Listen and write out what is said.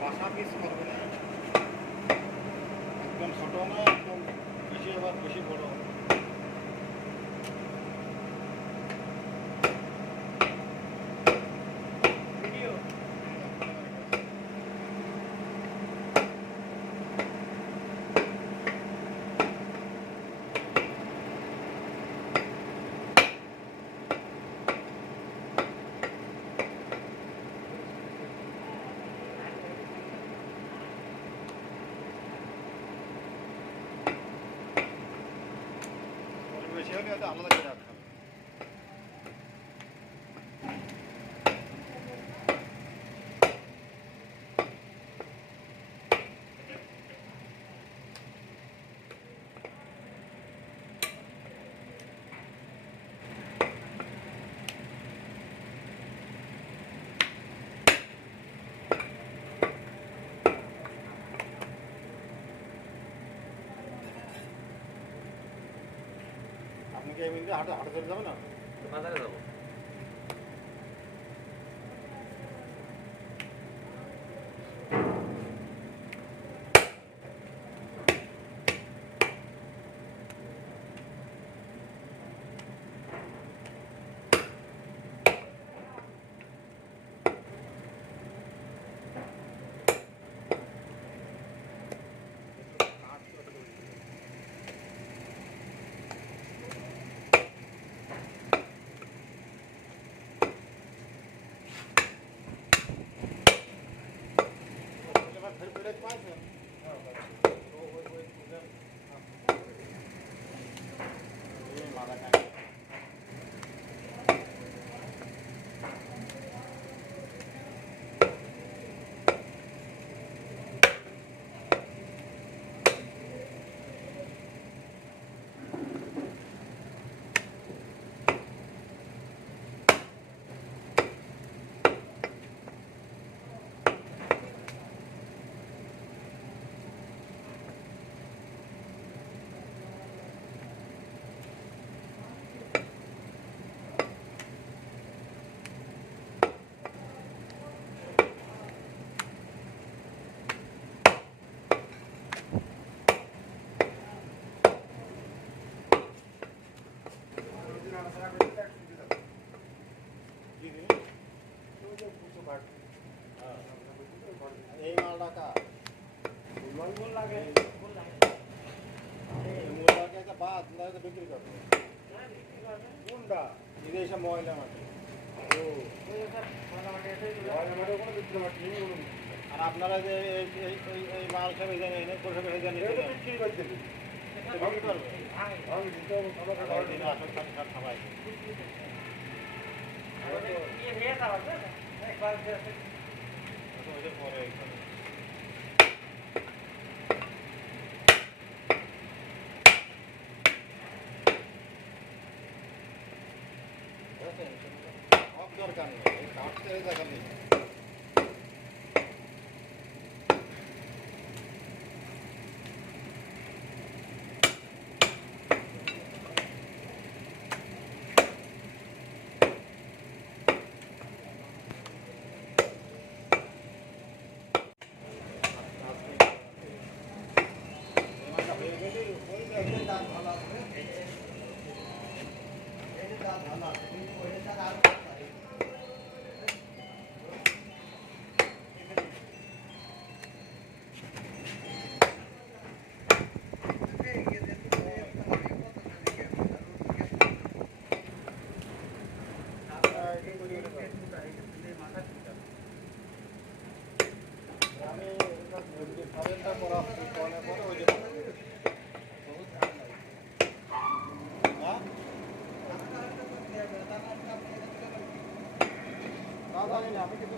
বাসা পিস করবে না, একদম ছোটো না, একদম বেশি আবার বেশি বড়। বেশি হলে হয়তো আলাদা করে রাখতে হবে। আপনি কি এই মিনিটে হাঁটা হাঁটা চলে যাবেন না? বাজারে যাবো। এই মাল টাকা লাগে বাদ বিক্রি করবে কোনটা এসব ময়লা মাটি আর আপনারা যে এই মাল সব এনে পরিষেবা বিক্রি করতে বিক্রি করবে সবাই পরে দরকার নেই, কাটতে দেখা নেই। জানি না, আমি কিছু